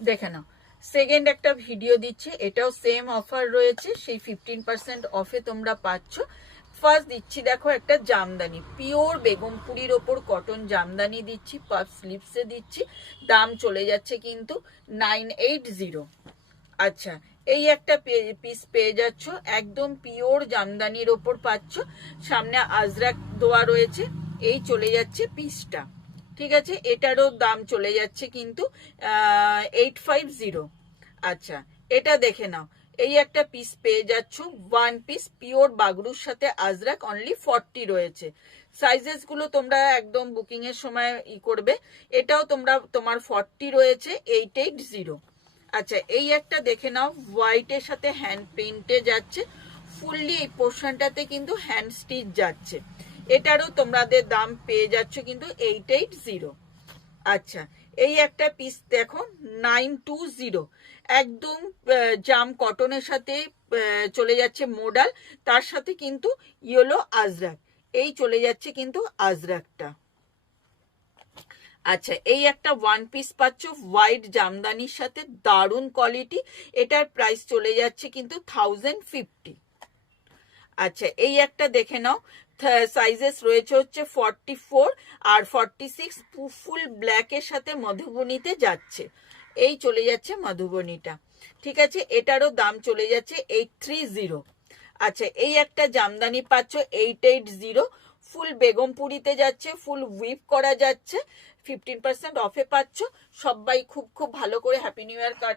দেখে নাও, সেকেন্ড একটা ভিডিও দিচ্ছি, এটাও সেম অফার রয়েছে, সেই 15% অফে তোমরা পাচ্ছ। ফার্স্ট দিচ্ছি দেখো একটা জামদানি, পিওর বেগমপুরির ওপর কটন জামদানি দিচ্ছি, পাফ স্লিপসে দিচ্ছি, দাম চলে যাচ্ছে কিন্তু 980। আচ্ছা, এই একটা পিস পেয়ে যাচ্ছ, একদম পিওর জামদানির ওপর পাচ্ছ, সামনে আজরাক দেওয়া রয়েছে, এই চলে যাচ্ছে পিসটা। ঠিক আছে, এটারও দাম চলে যাচ্ছে কিন্তু 850। আচ্ছা, এটা দেখে নাও, এই একটা পিস পেয়ে যাচ্ছ, ওয়ান পিস পিওর বাগরুর সাথে আজরাক, অনলি 40 রয়েছে। সাইজেস গুলো তোমরা একদম বুকিং এর সময় করবে। এটাও তোমার 40 রয়েছে, 880। আচ্ছা, এই একটা দেখে নাও, হোয়াইটের সাথে হ্যান্ড পেইন্টে যাচ্ছে, ফুললি এই পোর্শনটাতে কিন্তু হ্যান্ড স্টিচ যাচ্ছে, এটারও তোমাদের দাম পেয়ে যাচ্ছ কিন্তু 880। আচ্ছা, এই একটা পিস দেখো, 920, একদম জাম কটনের সাথে চলে যাচ্ছে মোডাল, তার সাথে কিন্তু ইয়েলো আজরাক, এই চলে যাচ্ছে কিন্তু আজরাকটা। আচ্ছা, এই একটা ওয়ান পিস পাচ্ছ হোয়াইট জামদানির সাথে, দারুণ কোয়ালিটি, এটার প্রাইস চলে যাচ্ছে কিন্তু 1050। আচ্ছা, এই একটা দেখে নাও, সাইজেস রয়েছে হচ্ছে 44 আর 46, ফুল ব্ল্যাকের সাথে মধুবনীতে যাচ্ছে, এই চলে যাচ্ছে মধুবনীটা। ঠিক আছে, এটারও দাম চলে যাচ্ছে 830। আচ্ছা, এই একটা জামদানি পাচ্ছ 880, ফুল বেগমপুরিতে যাচ্ছে, ফুল উইপ করা যাচ্ছে, 15% অফে পাচ্ছ। সবাই খুব খুব ভালো করে হ্যাপি নিউ ইয়ার কার্ড